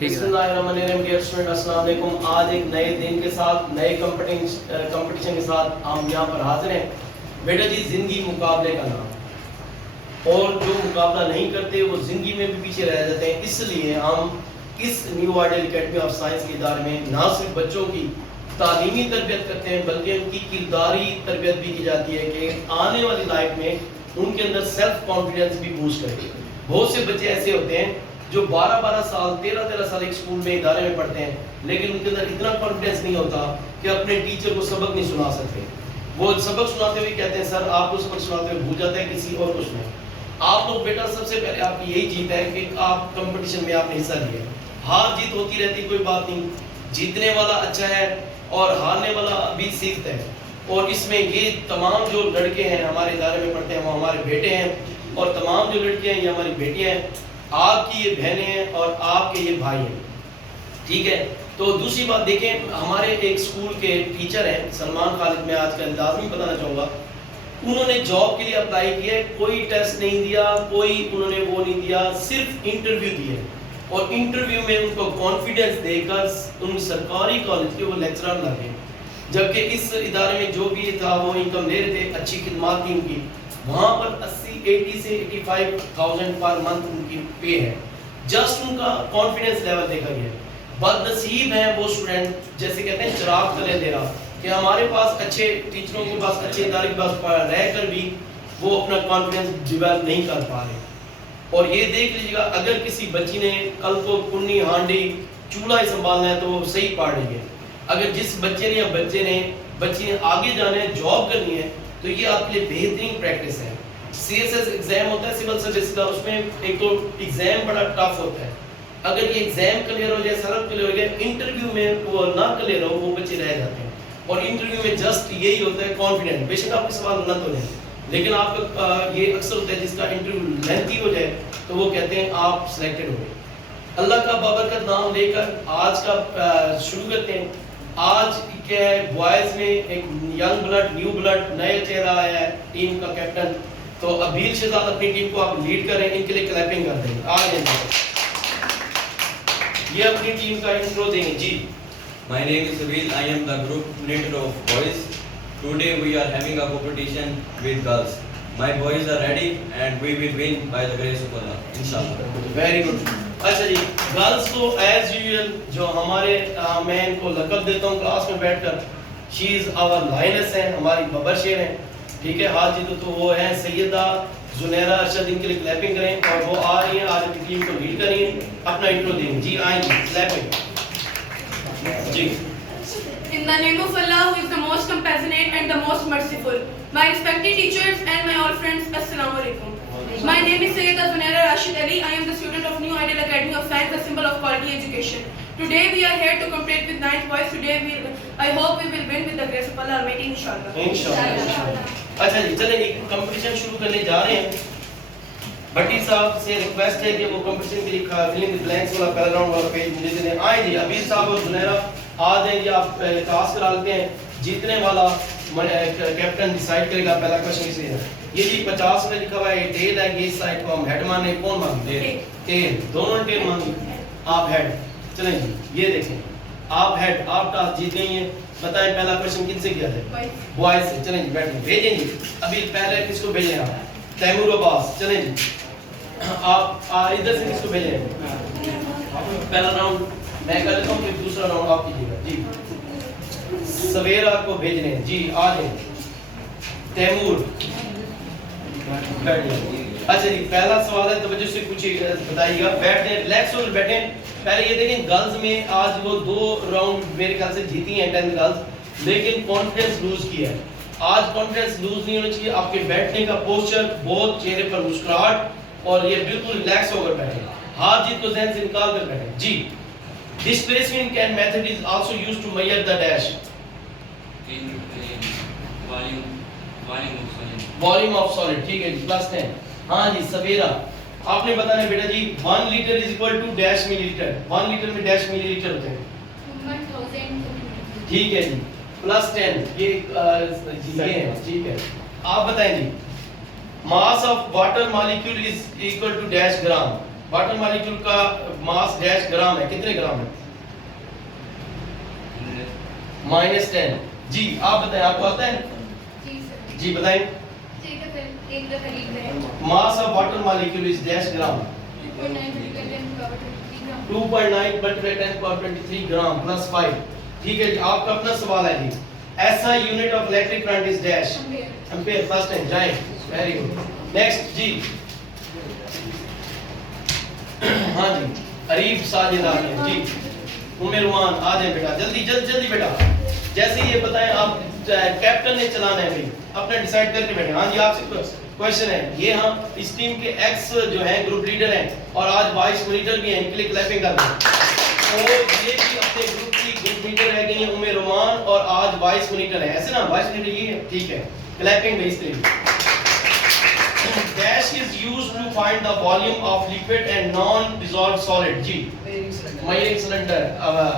बिस्मिल्लाहिर्रहमानिर्रहीम। Dear student, अस्सलाम वालेकुम। आज एक नए दिन के साथ नए कंपटीशन के साथ हम यहाँ पर हाजिर हैं। बेटा जी, ज़िंदगी मुकाबले का नाम, और जो मुकाबला नहीं करते वो ज़िंदगी में भी पीछे रह जाते हैं। इसलिए हम इस new ideal academy of science के इदारे में ना सिर्फ बच्चों की तालीमी तरबियत करते हैं बल्कि उनकी किरदारी तरबियत भी की जाती है कि आने वाली लाइफ में उनके अंदर सेल्फ कॉन्फिडेंस भी बूस्ट करे। बहुत से बच्चे ऐसे होते हैं जो 12-12 साल 13-13 साल एक स्कूल में इदारे में पढ़ते हैं, लेकिन उनके अंदर इतना कॉन्फिडेंस नहीं होता कि अपने टीचर को सबक नहीं सुना सकते। वो सबक सुनाते हुए कहते हैं सर आपको सबक सुनाते हुए भूल जाते हैं किसी और कुछ में। आप लोग बेटा सबसे पहले आपकी यही जीत है कि आप कंपटीशन में आपने हिस्सा लिया। हार जीत होती रहती, कोई बात नहीं, जीतने वाला अच्छा है और हारने वाला भी सीखता है। और इसमें ये तमाम जो लड़के हैं हमारे इदारे में पढ़ते हैं वो हमारे बेटे हैं, और तमाम जो लड़कियां हैं ये हमारी बेटियां हैं, आपकी ये बहनें हैं और आपके ये भाई हैं, ठीक है। तो दूसरी बात देखें, हमारे एक स्कूल के टीचर हैं सलमान खालिद, मैं आज का लाजमी बताना चाहूँगा, उन्होंने जॉब के लिए अप्लाई किया है, कोई टेस्ट नहीं दिया, कोई उन्होंने वो नहीं दिया, सिर्फ इंटरव्यू दिए, और इंटरव्यू में उनको कॉन्फिडेंस देकर उन सरकारी कॉलेज के वो लेक्चरर लगे। जबकि इस इदारे में जो भी था वो इनकम ले रहे थे, अच्छी खिदमत थी उनकी, वहाँ पर 80 से 85,000 पर मंथ उनकी पे है। जस्ट उनका कॉन्फिडेंस लेवल देखा गया। बदनसीब है वो स्टूडेंट, जैसे कहते हैं चिराग तले दे रहा, कि हमारे पास अच्छे टीचरों के पास, अच्छे इदारे के पास रहकर भी वो अपना कॉन्फिडेंस डेवलप नहीं कर पा रहे। और ये देख लीजिएगा, अगर किसी बच्ची ने कल को कुन्नी हांडी चूल्हा ही संभालना है तो वो सही पढ़ रही है। अगर जिस बच्चे ने या बच्ची ने आगे जाना है, जॉब करनी है, तो ये आपके लिए बेहतरीन प्रैक्टिस है। CSS एग्जाम होता है सिविल सर्विस का, उसमें एक तो एग्जाम बड़ा टफ होता है। अगर ये एग्जाम क्लियर हो जाए, सारा क्लियर हो जाए, इंटरव्यू में वो ना क्लियर हो, वो बच्चे रह जाते हैं। और इंटरव्यू में जस्ट यही होता है कॉन्फिडेंस, बेशक आपके सवाल गलत हो जाए, लेकिन आपका ये अक्सर होता है जिसका इंटरव्यू लेंथी हो जाए तो वो कहते हैं आप सिलेक्टेड हो गए। अल्लाह का बाबरकत नाम लेकर आज का शुरू करते हैं। आज क्या है, बॉयज़ में एक यंग ब्लड, न्यू ब्लड, नया चेहरा आया है टीम का कैप्टन। तो अबील शहजाद अपनी टीम को आप लीड करें, इनके लिए क्लैपिंग कर देंगे। आ जाइए, ये अपनी टीम का इंट्रो देंगे जी। My name is Abil. I am the group leader of boys. Today we are having a competition with girls. My boys are ready and we will win by the grace of Allah. Inshallah. Very good. अच्छा जी, girls को as usual जो हमारे मैं इनको लकब देता हूँ class में बैठकर, शी इज़ आवर लाइनस हैं, हमारी बबरशेर हैं, ठीक है। हाल जी तो वो हैं सैयदा जुनैरा अरशद, इनके लिए क्लैपिंग करें। और वो आ रही हैं, आज अपनी टीम को लीड करेंगे, अपना इंट्रो देंगे जी। आएंगे क्लैपिंग जी। In the name of Allah, who is the most compassionate and the most merciful. My respected teachers and my all friends, Assalamu alaikum. My name is Sayyida Zunaira Rashid Ali. I am the student of New Ideal Academy of Science, the symbol of quality education. Today we are here to compete with 9th boys. I hope we will win with the grace of Allah Almighty, inshallah. इंशाल्लाह। अच्छा जी, चलें एक competition शुरू करने जा रहे हैं। भट्टी साहब से रिक्वेस्ट है कि वो कंपटीशन के लिए फिलिंग द ब्लैंक्स वाला पहला राउंड वाला पेज मुझे दे दें। आए जी, अबीर साहब और जुनैरा आ जाएंगे, आप टास्क करा लेते हैं। जीतने वाला कैप्टन डिसाइड करेगा पहला क्वेश्चन किसे है। ये जी 50 में लिखा हुआ है, टेल है, ये साइड को हम हेड माने, कौन माने? टेल, दोनों टेल माने, आप हेड। चलें जी, ये देखें, आप हेड, आप टास्क जीत गई हैं। बताएं पहला क्वेश्चन किनसे किया जाए? बॉयज से। चलें जी, बैठें, भेजें जी। अभी पहले किसको भेजें आप? तैमूर अब्बास। चलें जी, आप इधर से किसको भेजें? पहला राउंड मैं कर लेता हूँ, फिर दूसरा राउंड आप कीजिएगा जी। सवेरा को भेज रहे हैं जी, आ जाए। तैमूर बैठ जाइए। अच्छा जी, पहला सवाल है, तवज्जो से कुछ बताइएगा। बैठे, रिलैक्स होकर बैठे। पहले ये देखें, गर्ल्स में आज वो 2 राउंड मेरे ख्याल से जीती हैं 10 गर्ल्स, लेकिन कॉन्फिडेंस लूज किया है। आज कॉन्फिडेंस लूज नहीं होना चाहिए। आपके बैठने का पोस्चर, बहुत चेहरे पर मुस्कुराहट, और ये बिल्कुल रिलैक्स होकर बैठे, हार जीत को जहन से निकाल कर बैठे जी। Displacement can method is also used to measure the dash. Volume of solid, ठीक है जी, +10। हाँ जी, सवेरा आपने बताना बेटा जी, 1 litre is equal to dash millilitre. 1 litre में डैश मिलीलीटर होते हैं, 1000। ठीक है जी, +10 ये है, ठीक है। आप बताएं जी, mass of water molecule is equal to dash gram. Water molecule का मास डैश ग्राम है, कितने ग्राम है? -10। जी आप बताएं, आपको आता है? जी सर। जी बताएं। ठीक है फिर एक दफा लिख रहे हैं। मास of water molecule is dash gram. 2.9 × 10⁻23 gram plus 5। ठीक है जी, आपका अपना सवाल है जी। ऐसा unit of electric current is dash ampere plus 10। जाएं, वेरी गुड। नेक्स्ट जी। हाँ जी, अरीफ साजिद आ गए जी। उम्मे रुमान आ जाए बेटा, जल्दी जल्दी जल्दी बेटा। जैसे ये बताएं आप, कैप्टन ने चलाना है भाई, अपना डिसाइड करके बैठे। हाँ जी, आपसे क्वेश्चन है ये। हम इस टीम के एक्स जो है ग्रुप लीडर हैं और आज वाइस मॉनिटर भी हैं, इनके लिए क्लैपिंग कर दें। और ये भी अपने ग्रुप की ग्रुप लीडर रह गई हैं उम्मे रुमान, और आज वाइस मॉनिटर है, ऐसे ना? वाइस मॉनिटर ये है, ठीक है। क्लैपिंग भाई इसके लिए। Dash is used to find the volume of liquid and non-dissolved solid. Ji, measuring cylinder.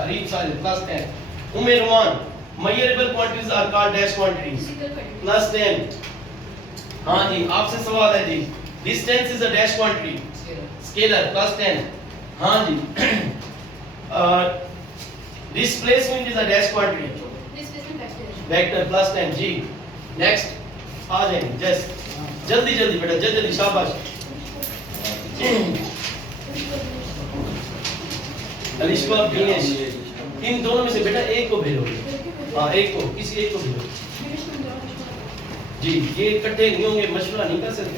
Read solid plus 10. Umme रुमान, measurable quantities are called dash quantities. Plus 10. हाँ जी, आपसे सवाल है जी। Distance is a dash quantity. Scalar plus 10. हाँ जी। Displacement is a dash quantity. Vector plus 10. Ji, next आ जाएंगे just जल्दी जल्दी बेटा, जल्दी जल्दी, शाबाश। अलिशा दिनेश, इन दोनों में से बेटा एक को भेजो। हाँ एक को, किसी एक को भेजो जी। ये इकट्ठे नहीं होंगे, मशवरा नहीं कर सकते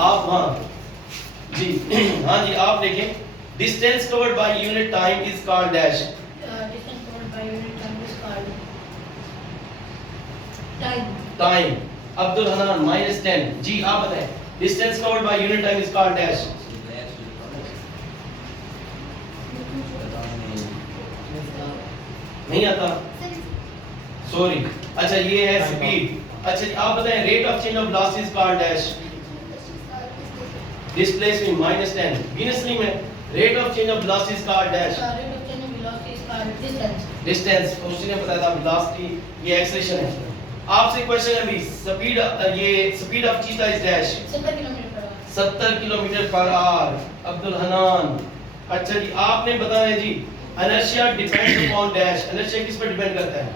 आप। हाँ जी, हाँ जी आप देखें। Distance covered by unit time is called dash. Time. Abdul Hanan -10। जी आप बताएं। Distance covered by unit time is called dash. नहीं आता, सॉरी। अच्छा ये है स्पीड। अच्छा जी आप बताएं। Rate of change of velocity is called dash. Displacement -10। बीनसली में rate of change of velocity is called dash. Distance उसने बताया था, वेलोसिटी ये एक्सेलरेशन है। आपसे क्वेश्चन है अभी, स्पीड, ये speed of cheetah is dash. 70 kilometre per hour. Abdul Hanan. अच्छा जी आपने बताया है जी, inertia depends upon dash. Inertia किस पर डिपेंड करता है?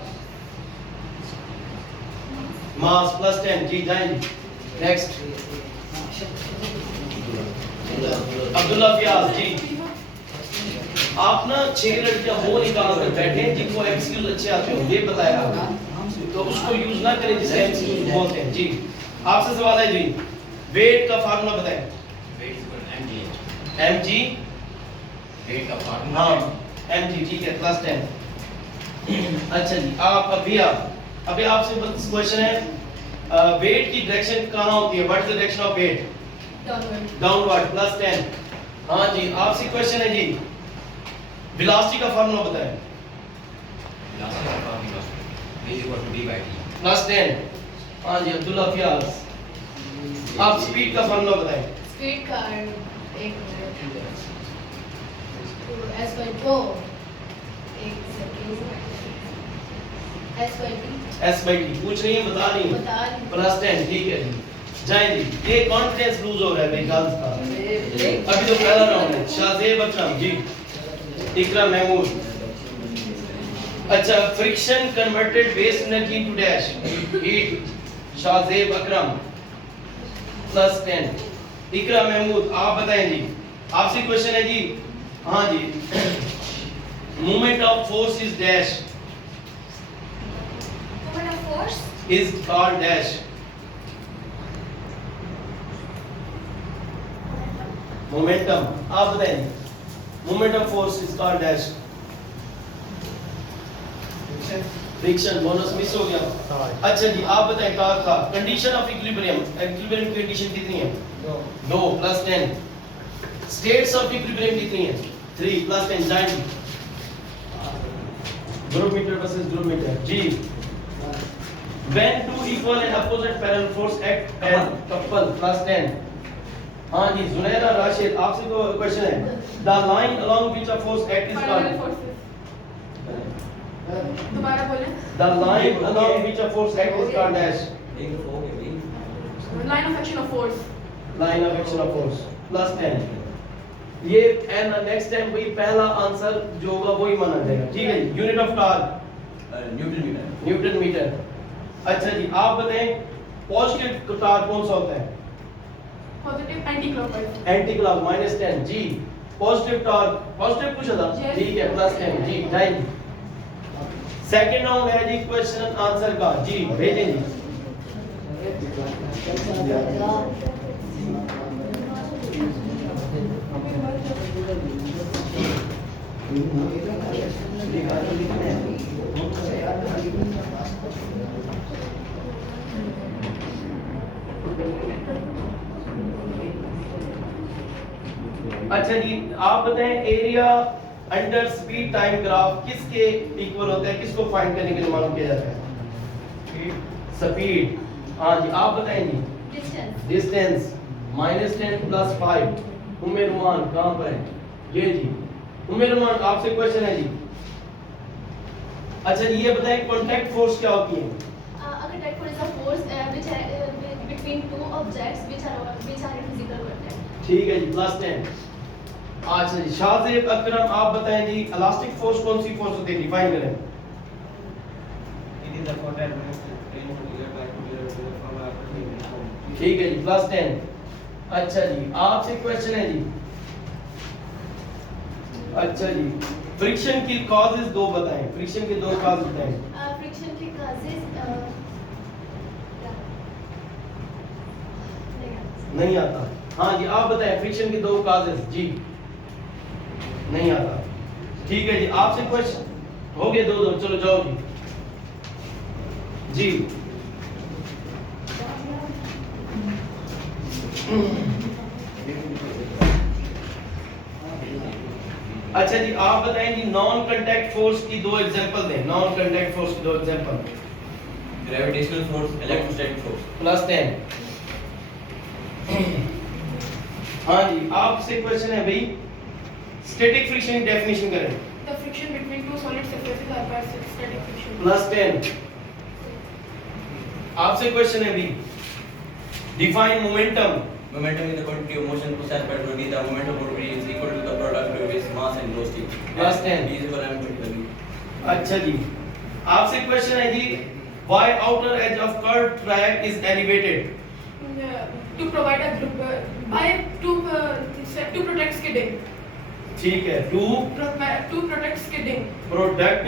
Mass plus 10। जी जाएंगे नेक्स्ट। अब्दुल्ला फियाज जी, आप ना 6 लड़कियां वो निकाल कर बैठे जिनको एमसीक्यूज अच्छे आते हो, ये बताया आपने, तो उसको यूज ना करें जिसे एमसीक्यूज बोलते हैं। जी आपसे सवाल है जी, वेट का फार्मूला बताएं। mg वेट का फार्मूला। हाँ mg, ठीक है प्लस 10। अच्छा जी आप अभी आपसे बस क्वेश्चन है, वेट की डायरेक्शन कहाँ होती है? What is the direction of weight? Downward plus 10। हाँ जी आपसे क्वेश्चन है जी, वेलोसिटी का फार्मूला बताएं। वेलोसिटी का फार्मूला v/d/t प्लस 10। हाँ जी अब्दुल्ला फियाज, आप स्पीड का फार्मूला बताएं। स्पीड का एक मिनट, s/4 एक सेकंड, s/t पूछ रही है, बता रही है। बता रही हूँ। प्लस 10 ठीक है जी। जाए जी, ये कॉन्फिडेंस लूज हो रहा है भाई गर्ल्स का। अभी तो पहला राउंड है। शाहजेब अकरम जी, इकरा महमूद। अच्छा, friction converted waste energy into dash heat. Shahzeb Akram plus 10। Iqra Mahmood आप बताएं जी। आपसे क्वेश्चन है जी, हाँ जी, movement of force is dash is called dash. Momentum आप बताएं। Moment of force is called dash. Friction bonus miss हो गया। अच्छा जी आप बताएं कहा था कंडीशन ऑफ इक्विलिब्रियम। इक्विलिब्रियम की कंडीशन कितनी है? 2 प्लस 10। स्टेट्स ऑफ इक्विलिब्रियम कितनी है? 3 प्लस 10। जाएंगे group metre versus group metre जी। when two equal and opposite parallel force act as couple plus 10। हाँ जी जुनैरा राशिद आपसे तो क्वेश्चन है, the line along which a force act is called। दोबारा बोलें। The line along which a force act is called dash। Line of action of force। Line of action of force plus 10। ये and next time वही पहला answer जो होगा वही माना जाएगा। ठीक है जी। Unit of torque newton metre. Newton metre. अच्छा जी, आप बताएं पॉजिटिव टॉर्क कौन सा होता है? Positive anti clockwise. Anti clock -10 जी। पॉजिटिव टॉर्क पॉजिटिव पूछा था, Yes. ठीक है, +10 जी। 9 सेकंड राउंड है जी क्वेश्चन आंसर का जी, भेजें जी। अच्छा जी, आप बताएं area under speed time graph किसके इक्वल होता है, किसको फाइंड करने के लिए मालूम किया जाता है? स्पीड। हाँ जी, आप बताएं जी। डिस्टेंस -10 + 5। उम्मे रुमान कहाँ पर है? ये जी। उम्मे रुमान आपसे क्वेश्चन है जी। अच्छा जी, ये बताएं कांटेक्ट फोर्स क्या होती है? Contact force is a force between two objects which are in physical contact. ठीक है जी, +10। अच्छा जी, शाहजेब अकरम आप बताएं जी इलास्टिक फोर्स कौन सी फोर्स होती है, डिफाइन करें। ठीक है जी, +10। अच्छा जी, आपसे क्वेश्चन है जी। अच्छा जी, फ्रिक्शन की कॉजेस दो बताएं, फ्रिक्शन के दो कॉज बताएं। Friction के causes नहीं आता। हाँ जी, आप बताएं फ्रिक्शन के दो कॉजेस जी। नहीं आता। ठीक है जी, आपसे क्वेश्चन हो गए दो, चलो जाओ जी। जी अच्छा जी, आप बताएं जी नॉन कांटेक्ट फोर्स की दो एग्जांपल दें। नॉन कांटेक्ट फोर्स की दो example. Gravitational force, electrostatic force. +10। हाँ जी, आपसे क्वेश्चन है भाई स्टैटिक फ्रिक्शन की डेफिनेशन करें। The friction between two solid surfaces are by static friction. +10। आपसे क्वेश्चन है भाई define momentum. Momentum is the quantity of motion possessed by the body. The momentum of body is equal to the product of its mass and velocity. +10. B is equal to m/w. अच्छा जी, आपसे question है जी why outer edge of curved track is elevated? To provide a group to protect skidding. ठीक है, to protect skidding. protect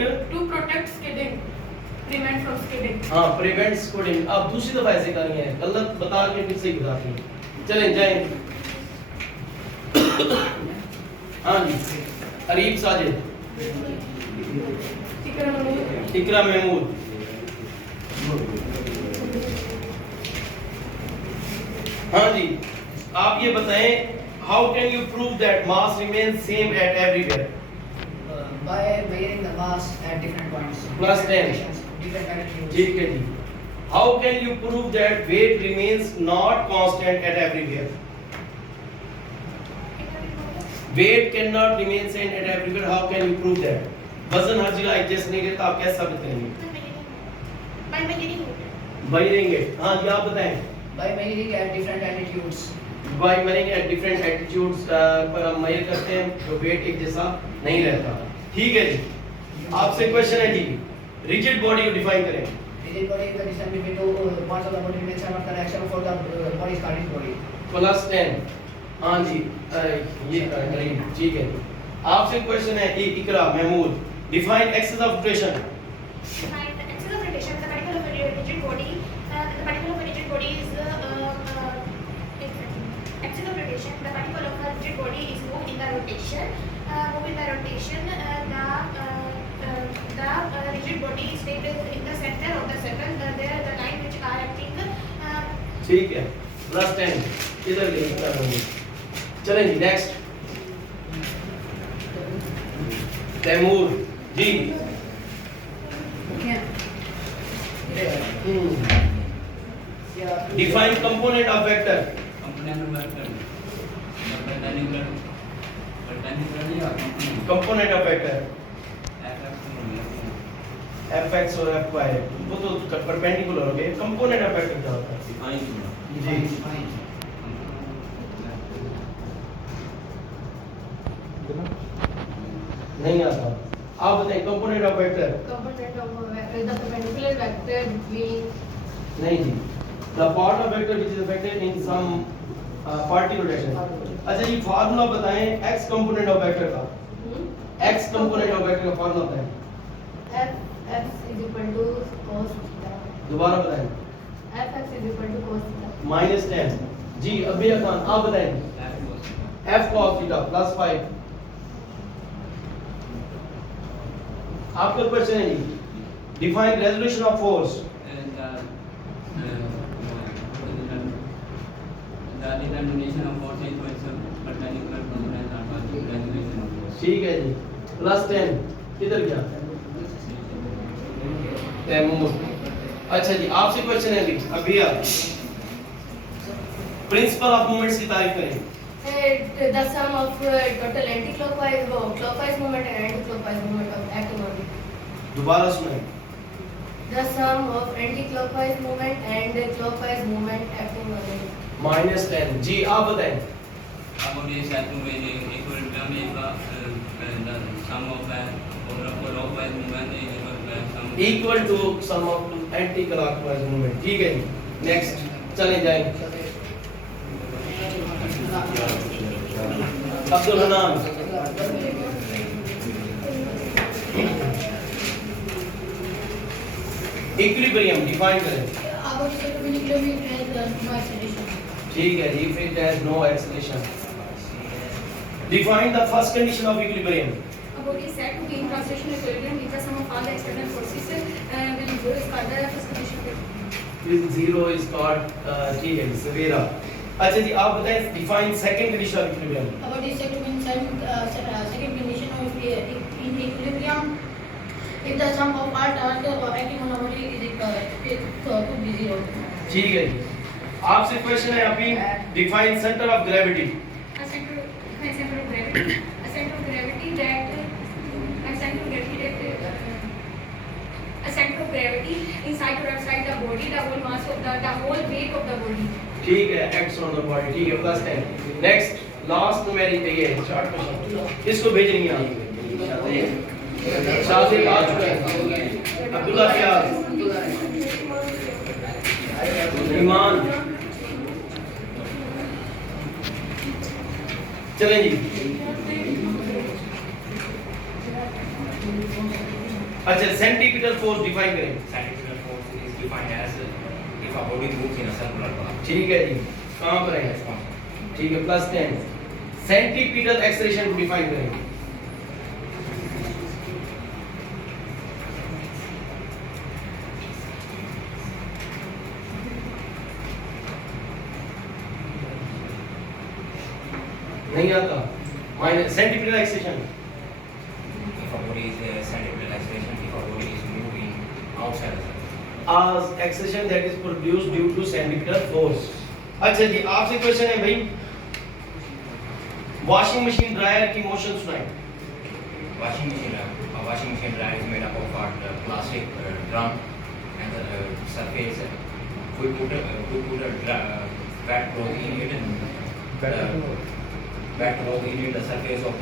Prevent from skidding. हाँ, prevent skidding। अब दूसरी दफा ऐसे करनी है, गलत बता के फिर सही बताती हैं। चलें जाएं। हाँ जी, अरीब साजिद, इकरा महमूद। हाँ जी, आप ये बताएं how can you prove that mass remains same at everywhere? By measuring the mass at different points. +10. Different attitudes. ठीक है जी। How can you prove that weight remains not constant at everywhere? Weight can not remain same at everywhere. How can you prove that? वजन हर जगह adjust नहीं रहता, आप कैसे साबित करेंगे? By measuring it। हाँ जी, आप बताएं। By measuring at different attitudes. By measuring at different attitudes पर हम मेजर करते हैं तो वेट एक जैसा नहीं रहता। ठीक है जी, आपसे क्वेश्चन है जी रिजिड बॉडी को डिफाइन करें। Rigid body is the distance between two parts of the body dimension of the action for the body is called body. +10। हाँ जी, ये करेंगे। ठीक है जी, आपसे क्वेश्चन है Iqra Mahmood, define axis of rotation. Axis of rotation, the particle of a rigid body. The particle of a rigid body is axis of rotation. The particle of a rigid body is moved in the rotation. Moving the rotation, the rigid body is placed in the center of the circle. There the line which are acting. ठीक है, +10 इधर ले इकरा महमूद। चलें जी next, Taimur जी। Define component of vector. Component of vector fx और fy वो तो परपेंडिकुलर हो गए। कंपोनेंट ऑफ वेक्टर क्या होता है? जी नहीं आता। आप बताएं component of vector. Component of the perpendicular vector between नहीं जी, the part of vector which is vector in some particular direction. अच्छा जी फार्मूला बताएं x कंपोनेंट ऑफ वेक्टर का। x कंपोनेंट ऑफ वेक्टर का फार्मूला बताएं। f is equal to cos theta. दोबारा बताएं। Fx is equal to cos theta. -10। जी अभी खान आप बताएं। f cos theta plus 5। आपका क्वेश्चन है जी, define resolution of force. The determination of force is equal to perpendicular component are the resolution of force. ठीक है जी, +10 किधर गया? तैमूर। अच्छा जी आपसे क्वेश्चन है अभी आप प्रिंसिपल ऑफ मोमेंट्स की तारीफ करें। The sum of total anti-clockwise, clockwise movement and anti-clockwise movement of acting on it. दोबारा सुनाएं। The sum of anti-clockwise movement and clockwise movement acting on it. -10। जी आप बताएं। About this equilibrium is the sum of clockwise movement is equal to sum of anti clockwise movement. ठीक है जी next चले जाएं। Abdul Hanan. Equilibrium define करें। About the equilibrium has no acceleration. ठीक है जी फिर there is no acceleration. Define the first condition of equilibrium. About is said to be in translation equilibrium with the sum of all the external forces will zero is called the first condition. फिर zero is called ठीक है सवेरा। अच्छा जी आप बताएं define second condition of equilibrium. About is said to be in second condition of in equilibrium if the sum of all torque acting on a body is equal to be zero. ठीक है जी आपसे question है अभी define centre of gravity. A center of gravity. A center of gravity that a center of gravity inside or outside the body, the whole mass of the whole weight of the body. ठीक है x on the body. ठीक है +10। Next last numeric ये short question इसको भेजनी है आप। शादिर आ चुका है। अब्दुल्ला फयाज, ईमान। चलें जी। अच्छा सेंटीपीटल फोर्स डिफाइन करें। Centripetal force is defined as if a body moves in a circular path. ठीक है जी कहाँ पर है? ठीक है +10। सेंटीपीटल एक्सेलरेशन को डिफाइन करें। नहीं आता। Minus centripetal acceleration. If a body is centripetal acceleration, if a body is moving outside the circle. as acceleration that is produced due to centripetal force। अच्छा जी आपसे क्वेश्चन है भाई वॉशिंग मशीन ड्रायर की motion सुनाएं। A washing machine dryer is made up of a plastic drum and the surface. We put a wet cloth in it and wet cloth in it. The surface of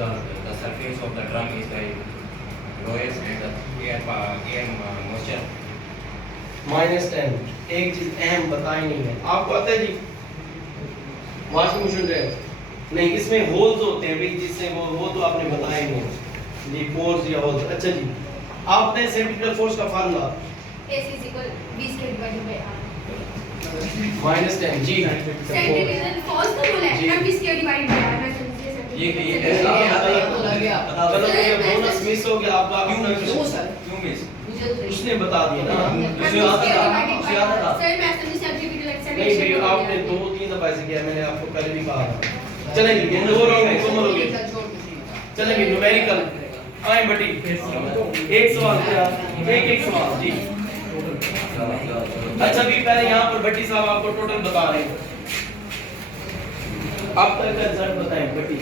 the drum is like lowest and the air moisture. -10। एक चीज अहम बताई नहीं है आपको आता है जी washing machine dryer नहीं इसमें होल्स होते हैं भाई जिससे वो तो आपने बताया ही नहीं जी फोर्स या होल्स। अच्छा जी आपने सेंट्रीपिटल फोर्स का formula S is equal V squared divided by R. -10 जी Centripetal force तो बोला है ना V squared divided by R मैं समझी है ये चलो ये बोनस मिस हो गया आपका क्यों मिस? उसने बता दिया ना सर मैं समझी सेंट्रीपिटल नहीं भाई आपने 2-3 दफा ऐसे किया मैंने आपको पहले भी कहा था। चलेंगे दो राउंड मुकम्मल हो गए। चलेंगे न्यूमेरिकल आए बटी एक सवाल क्या एक सवाल जी। अच्छा भी पहले यहाँ पर भट्टी साहब आपको टोटल बता रहे हैं अब तक का रिजल्ट बताएं भट्टी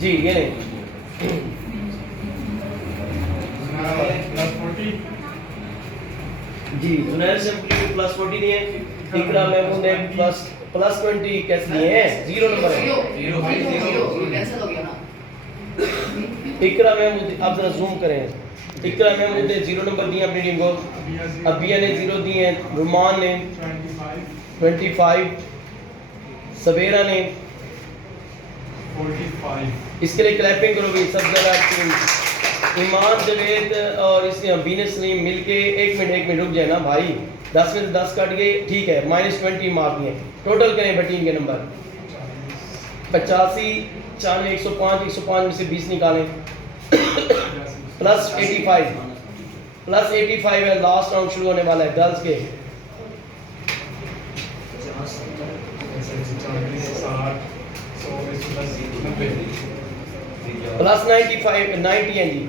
जी। ये जी जुनैर से +40 दिए इकरा महमूद ने +20 कैसे दिए हैं 0 नंबर है। कैंसिल हो गया ना। इकरा महमूद, आप जरा जूम करें, इकरा महमूद ने 0 नंबर दिए अपनी टीम को, अबिया ने 0 दिए हैं, रुमान ने 25, सबेरा ने 45। इसके लिए क्लैपिंग करो भाई सब जरा टीम। ईमान जवेद और इसने बीन सलीम मिलके एक मिनट रुक जाए ना भाई, 10 में से 10 कट गए, ठीक है, -20 मार्क दिए। टोटल करें भाई टीम के नंबर 85, 94, 105, 105 में से 20 निकालें प्लस 85 है। लास्ट राउंड शुरू होने वाला है गर्ल्स के। 60, प्लस 90 है जी।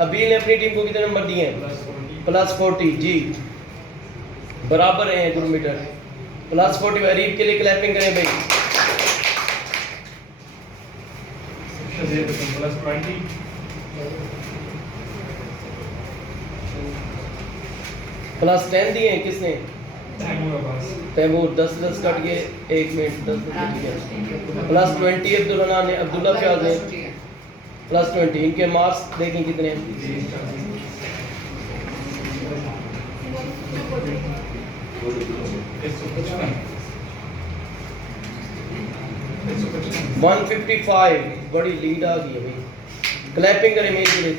अबील ने अपनी टीम को कितने नंबर दिए हैं? प्लस 40 जी, बराबर हैं किलोमीटर। प्लस 40 अरीब के लिए क्लैपिंग करें भाई। प्लस 20, प्लस 10 दिए हैं किसने? तैमूर। 10 कट गए, 1 मिनट 10 कट गया। प्लस 20 अब्दुल्ला ने, अब्दुल्ला फयाज ने प्लस 20। इनके मार्क्स देखें कितने हैं? 155, बड़ी लीड आ गई है भाई, क्लैपिंग करें मेरे लिए।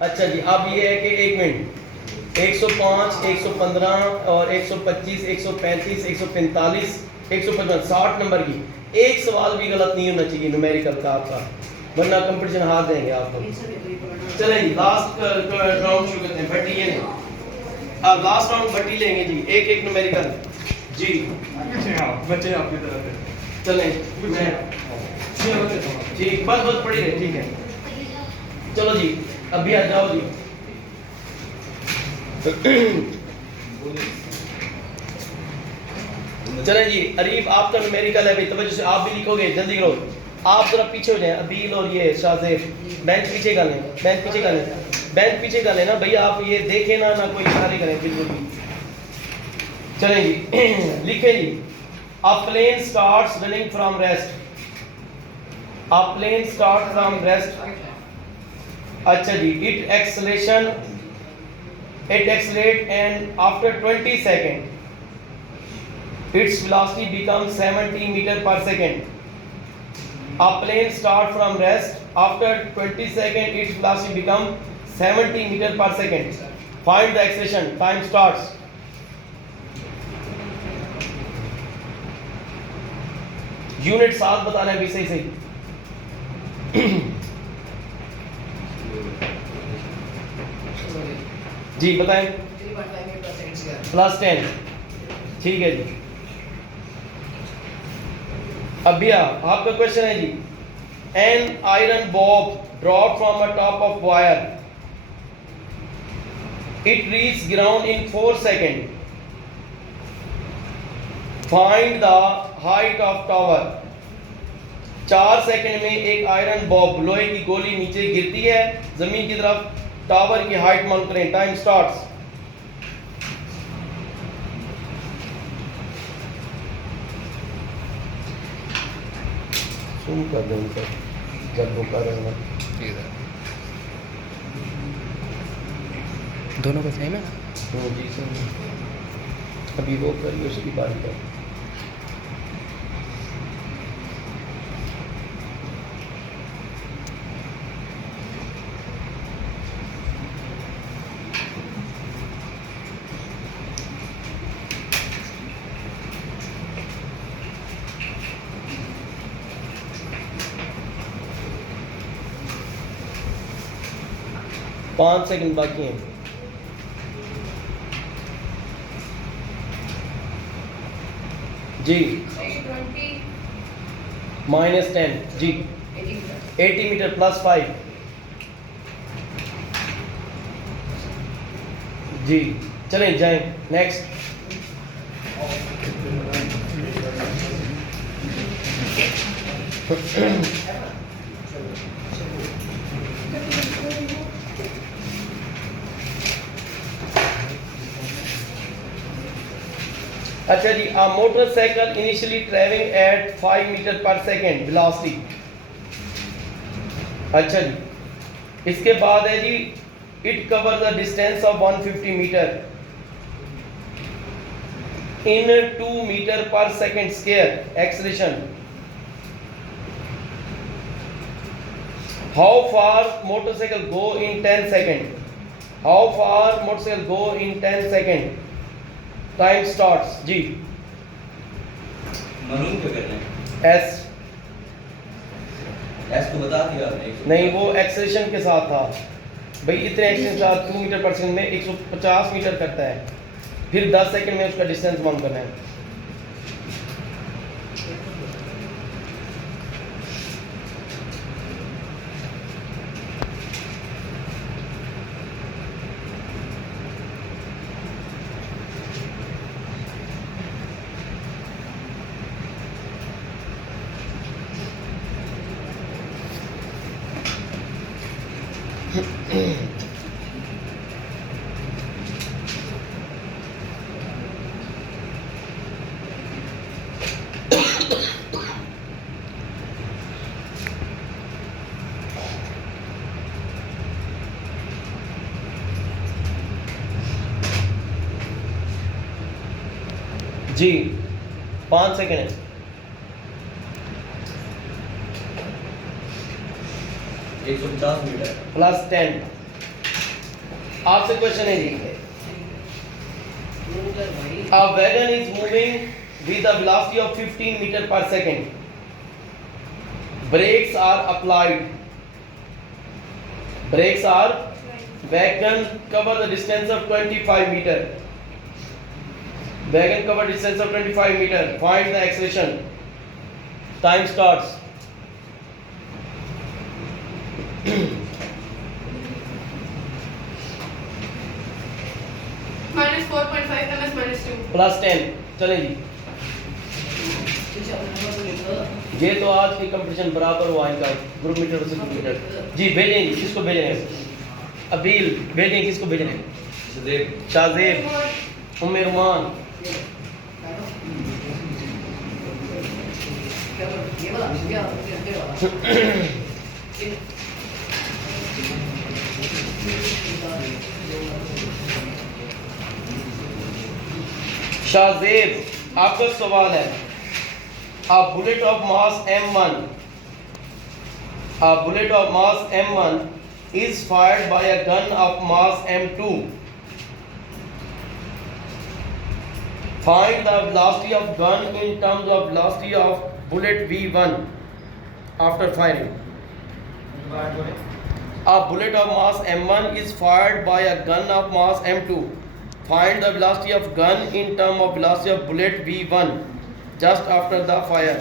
अच्छा जी, अब ये है कि 1 मिनट 105, 115 और 125, 135, 145, 155, 60 नंबर की एक सवाल भी गलत नहीं होना चाहिए न्यूमेरिकल का आपका, वरना कंपटीशन हार देंगे आपको। चलें जी, लास्ट राउंड शुरू करते हैं। भट्टी ये नहीं, अब लास्ट राउंड भट्टी लेंगे जी, एक न्यूमेरिकल जी। बच्चे आपकी तरफ है। चलें ठीक, बस पड़ी रहे, ठीक है। चलो जी, अभी आ जाओ जी। चलें जी, अरीब आपका न्यूमेरिकल है भाई, तवज्जो से आप भी लिखोगे, जल्दी करो। आप जरा पीछे हो जाएं, अबील और ये शाहजेब बेंच पीछे कर लें, बेंच पीछे कर लें ना भैया, आप ये देखें ना कोई इशारे करें बिल्कुल भी। चलें जी लिखें जी। A plane starts running from rest. A plane starts from rest. अच्छा जी, it accelerates and after 20 seconds its velocity becomes 70 meter per second. A plane starts from rest, after 20 seconds its velocity becomes 70 meter per second. Find the acceleration. Time starts. Unit 7 बताना है भी सही। जी बताएं। Plus 10, ठीक है जी। अब भैया आपका क्वेश्चन है जी, an iron bob drop from a top of wire, it reach ground in 4 second, find the height of tower. 4 second में एक आयरन बॉब लोहे की गोली नीचे गिरती है जमीन की तरफ, टावर की हाइट मालूम करें। Time starts. सुन कर दें सर जब वो कर रहे हैं दोनों का सेम है। जी सर, अभी वो करिए उसकी बात कर। पाँच सेकंड बाकी हैं। जी -10 जी, 80 मीटर प्लस 5 जी। चलें जाएं नेक्स्ट। अच्छा जी, a motorcycle initially traveling at 5 meter per second velocity अच्छा जी, इसके बाद है जी it cover the distance of 150 metre in 2 meter per second square acceleration. How far motorcycle go in 10 second? How far motorcycle go in 10 second? Time starts. जी मालूम क्यों करना है? S S तो बता दिया आपने। नहीं, वो एक्सेलेरेशन के साथ था भाई। इतने एक्सेलेरेशन के साथ 2 मीटर पर सेकंड में 150 मीटर करता है, फिर 10 सेकंड में उसका डिस्टेंस मालूम करना है। जी 5 सेकंड है। $150 मीटर प्लस 10। आपसे क्वेश्चन है जी, a wagon is moving with a velocity of 15 meter per second. Brakes are applied. Brakes are wagon cover the distance of 25 meter. Wagon cover distance of 25 meter. Find the acceleration. Time starts. Minus 4.5 ms minus 2. Plus 10। चले जी, ये तो आज की competition बराबर हुआ इनका, group metre versus group metre. जी भेजें जी, किसको भेजने हैं? अबील भेजें, किसको भेजने हैं? शाहजेब, उम्मे रुमान। शाहजेब, आपका सवाल है, a bullet of mass m1 is fired by a gun of mass m2. Find the velocity of gun in terms of velocity of bullet v1 after firing. A bullet of mass m1 is fired by a gun of mass m2. Find the velocity of gun in terms of velocity of bullet v1 just after the fire.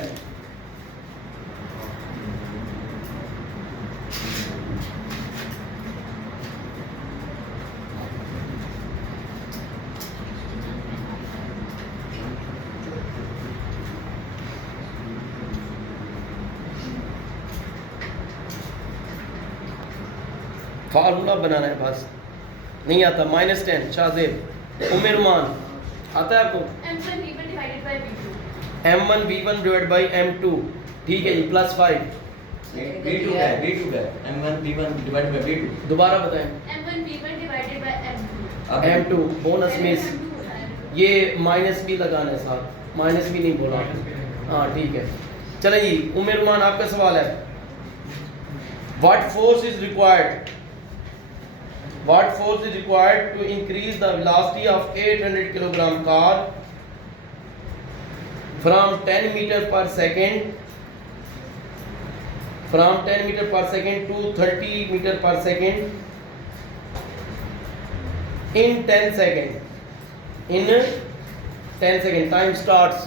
Formula बनाना है बस, नहीं आता। -10। शाहजेब, उमेरमान आता है आपको? M1 V1 divided by V2. m1 v1 divide by m2, ठीक है जी, +5। V2 है, V2 है, M1 V1 divide by V2। दोबारा बताएं। M1 V1 divided by M2. m2 bonus miss, ये माइनस भी लगाना है साथ, माइनस भी नहीं बोला। हाँ ठीक है, चले जी। उमेरमान, आपका सवाल है, what force is required to increase the velocity of 800 kilogram car from 10 meter per second to 30 meter per second in 10 seconds. Time starts.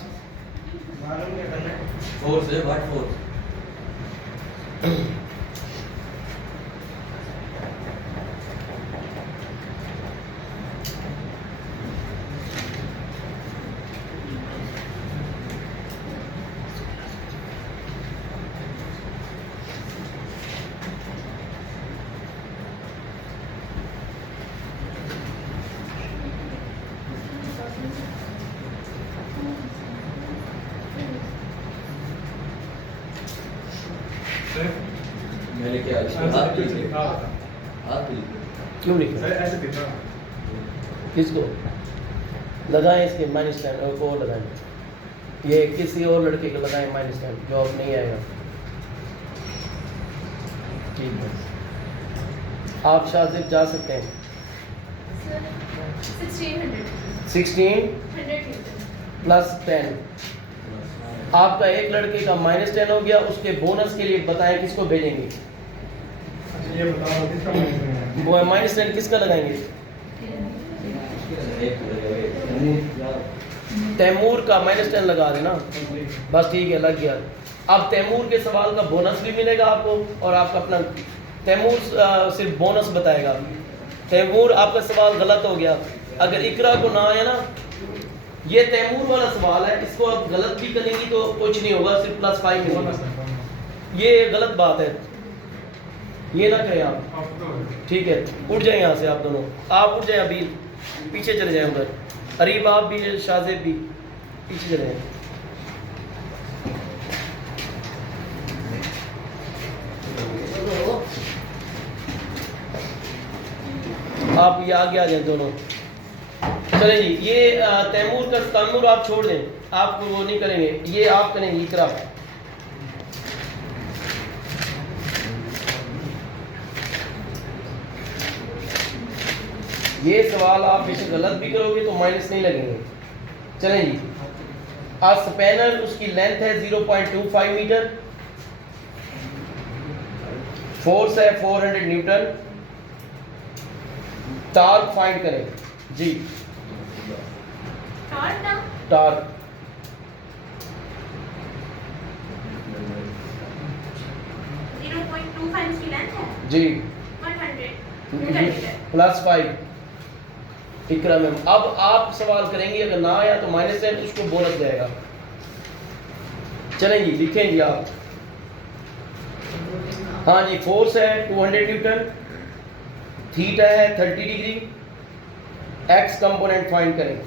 Force है, व्हाट फोर्स? क्या इसमें हाथ पे लिखे, हाँ हाथ पे लिखे। क्यों लिखा? सर ऐसे दिखा किसको लगाएं? इसके माइनस टेन को और लगाएं। ये किसी और लड़के को लगाएं माइनस टेन, जॉब नहीं आएगा। ठीक है, आप शाजिब जा सकते हैं। 16 प्लस 10 आपका एक लड़के का माइनस 10 हो गया। उसके बोनस के लिए बताएं किसको भेजेंगे? अच्छा ये बताओ किसका माइनस वो माइनस 10 किसका लगाएंगे? तैमूर का माइनस 10 लगा देना, बस ठीक है, लग गया। अब तैमूर के सवाल का बोनस भी मिलेगा आपको, और आपका अपना तैमूर सिर्फ बोनस बताएगा। तैमूर आपका सवाल गलत हो गया। अगर इकरा को ना आया ना, ये तैमूर वाला सवाल है, इसको आप गलत भी करेंगी तो कुछ नहीं होगा, सिर्फ +5 मिलेगा। ये गलत बात है, ये ना करें आप। ठीक है, उठ जाए यहाँ से आप दोनों, आप उठ जाए, अभी पीछे चले जाए उधर। अरीब आप भी, शाजिब भी पीछे चले जाए। आप ये आगे आ जाए दोनों। चलें जी, ये तैमूर आप छोड़ दें, आप वो नहीं करेंगे, ये आप करेंगे इकरा। ये सवाल आप बेशक गलत भी करोगे तो माइनस नहीं लगेंगे। चलें जी, आज स्पैनर उसकी लेंथ है 0.25 मीटर, फोर्स है 400 न्यूटन। टार्क फाइंड करें जी। टार्क 0.25 की लेंथ है जी, 100 +5 इकरा में। अब आप सवाल करेंगे, अगर ना आया तो माइनस 10 उसको बोनस जाएगा। चलें जी, लिखें जी आप। हाँ जी, फोर्स है 200 न्यूटन, थीटा है 30 डिग्री, एक्स कंपोनेंट फाइंड करें।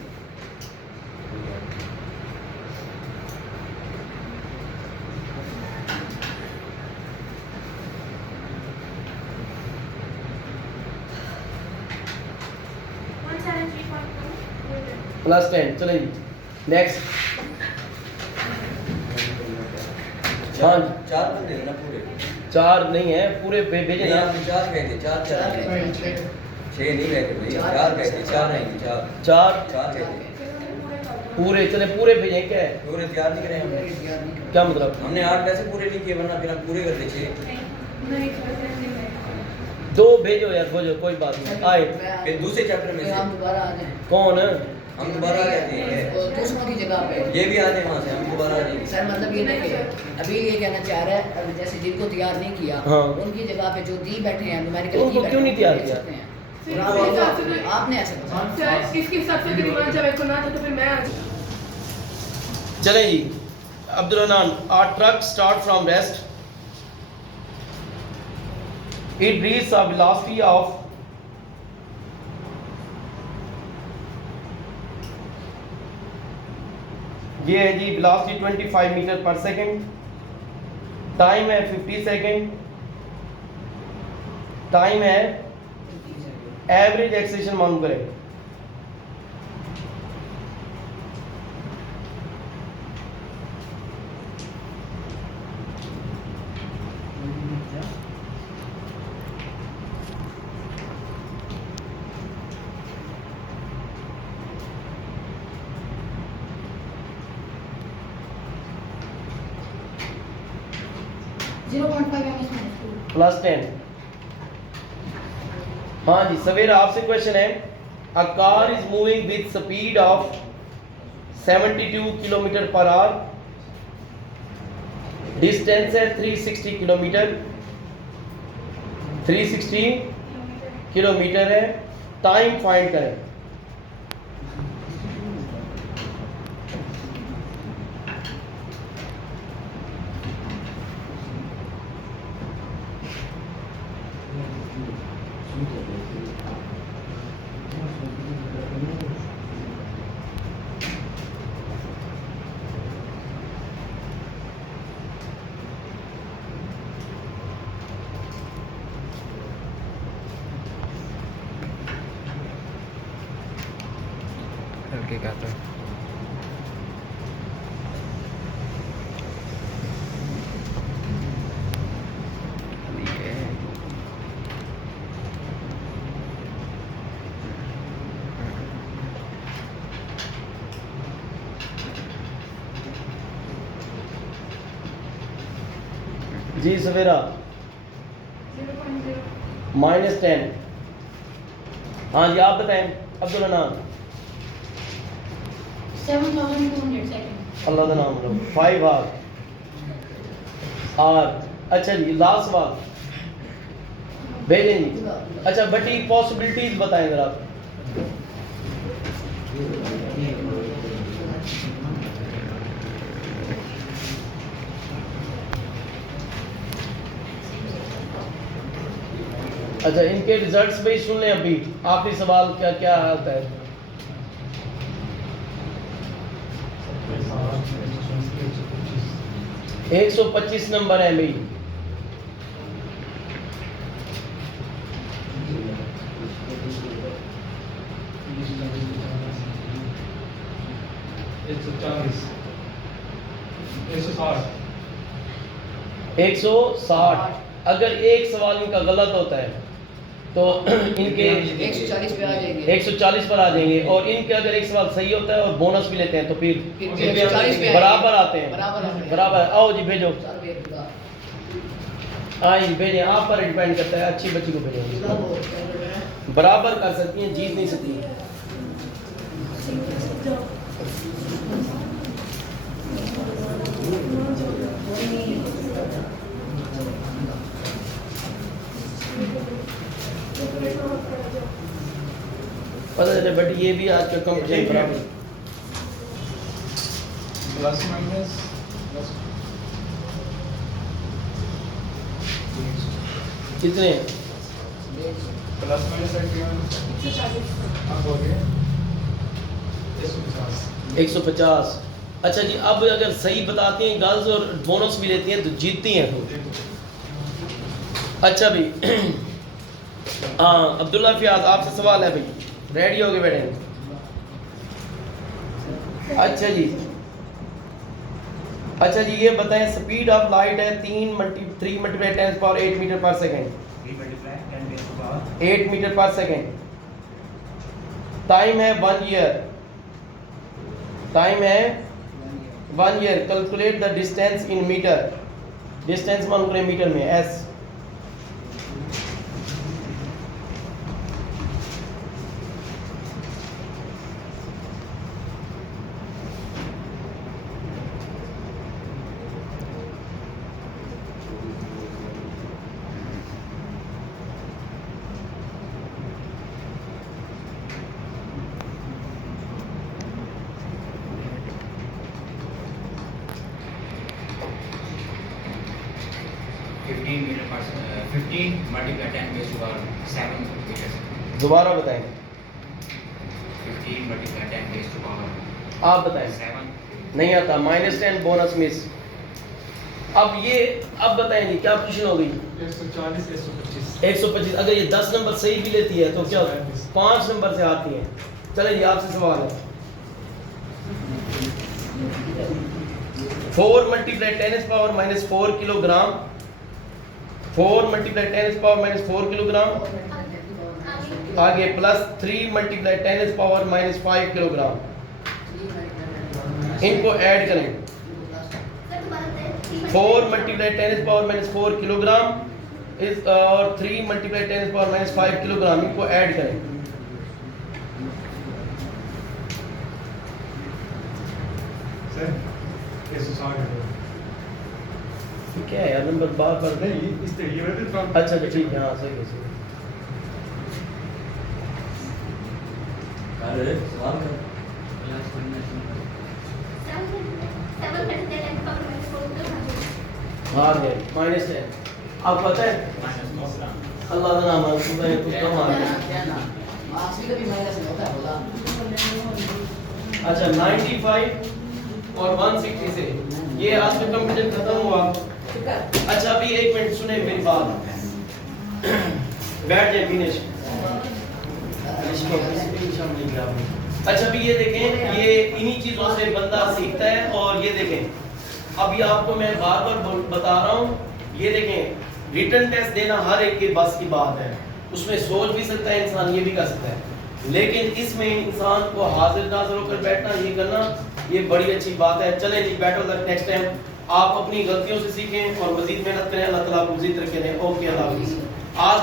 +10। चलें जी, नेक्स्ट। हाँ जी, 4 बंदे हैं ना पूरे? 4 नहीं है, पूरे भेजे नहीं, ना। आपने 4 कहे थे, 4 6 नहीं कहे थे भैया, 4 कहे थे, 4 रहेंगे, 4 कहे थे। पूरे चले, पूरे भेजें क्या है? पूरे तैयार नहीं करे हमने। क्या मतलब? हमने 8 पैसे पूरे नहीं किए, वरना फिर हम पूरे कर देते। 2 भेजो यार, भेजो, कोई बात नहीं। आए फिर दूसरे चैप्टर में से हम दोबारा आ जाएं, कौन? हम दोबारा आ जाते हैं। दूसरों की जगह पे। ये भी आ जाए वहाँ से, हम दोबारा आ जाएंगे। सर मतलब ये नहीं कि अभी ये कहना चाह रहा है, अब जैसे जिनको तैयार नहीं किया, हाँ। उनकी जगह पे जो दी बैठे हैं न्यूमेरिकल उनको क्यों नहीं तैयार किया? आपने ऐसे बताया। सर, इसके हिसाब से दिमाग जब एक को ना था तो फिर मैं आज चलें जी, Abdul Hannan, our truck start from rest, it reach a velocity of ये है जी velocity 25 metre per second, time है 50 सेकंड, टाइम है, एवरेज एक्सेलरेशन मालूम करें। +10। हाँ जी, सवेरा आपसे क्वेश्चन है, a car is moving with speed of 72 kilometre per hour, distance है 360 किलोमीटर, 360 किलोमीटर है, टाइम फाइंड करें। की कहते हैं। जी सवेरा -10। हाँ जी आप बताएं अब्दुल नाम 7,200 seconds. अल्लाह का नाम लो 5 आर। अच्छा जी लास्ट सवाल भेजें जी। अच्छा बटी पॉसिबिलिटीज बताएं जरा। अच्छा इनके रिजल्ट्स भी सुन लें अभी। आखिरी सवाल क्या क्या आता है? 125 नंबर है भाई। एक सौ 160। अगर एक सवाल इनका गलत होता है तो इनके 140 पे आ जाएंगे। 140 पर आ जाएंगे और इनके अगर एक सवाल सही होता है और बोनस भी लेते हैं तो फिर 140 पे बराबर आते हैं। बराबर बराबर आओ जी भेजो। सर वेट का हाँ जी भेजें। आप पर डिपेंड करता है। अच्छी बच्ची को भेजें। बराबर कर सकती हैं जीत नहीं सकती। पता चले बट ये भी आज का कंपटीशन बराबर प्लस माइनस कितने प्लस माइनस 150। अच्छा जी अब अगर सही बताती हैं गर्ल्स और बोनस भी लेती हैं तो जीतती हैं तो। अच्छा भाई हाँ अब्दुल्ला फियाज आपसे सवाल है भाई। रेडी हो गए बेटे? अच्छा जी ये बताएं स्पीड ऑफ लाइट है 3 × 10⁸ metre per second. 8 metre per second. Time है 1 year. Calculate the distance in metre. Distance मालूम करें मीटर में एस। × 10⁻⁷ meters. दोबारा बताएं। 15 × 10⁻⁷ आप बताएं। 7. नहीं आता। -10 बोनस मिस। अब बताएं जी क्या क्वेश्चन हो गई? 125। अगर ये 10 नंबर सही भी लेती है तो क्या 5 नंबर से आती है। चले जी आपसे सवाल है 4 × 10⁻⁴ किलोग्राम। 4 × 10⁻⁴ किलोग्राम आगे प्लस 3 × 10⁻⁵ किलोग्राम। इनको ऐड करें। 4 × 10⁻⁴ किलोग्राम और 3 × 10⁻⁵ किलोग्राम इनको ऐड करें। क्या है यार नंबर बार नहीं इस ये अच्छा ठीक है। हाँ सही है सही। अरे सवाल कर। हार गए -10। आपको पता है अल्लाह का नाम है कुछ कम आ गया। असली का भी माइनस नहीं होता है बोला। अच्छा 95 और 160 से ये आज का कंपटीशन खत्म हुआ। अच्छा अभी 1 मिनट सुने मेरी बात। बैठ जाए फिनिश। इसको किसी भी निशान नहीं किया आपने। अच्छा अभी ये देखें, ये इन्हीं चीजों से बंदा सीखता है। और ये देखें अब ये आपको मैं बार बार बता रहा हूँ, ये देखें रिटन टेस्ट देना हर एक के बस की बात है, उसमें सोच भी सकता है इंसान, ये भी कर सकता है, लेकिन इसमें इंसान को हाजिर नाज़िर होकर बैठना, ये करना, ये बड़ी अच्छी बात है। चलें जी, बेटर लक नेक्स्ट टाइम, आप अपनी गलतियों से सीखें और मजीद मेहनत करें। अल्लाह ताला आपको मजीद तरक्की दें। ओके, अल्लाह हाफिज़। आज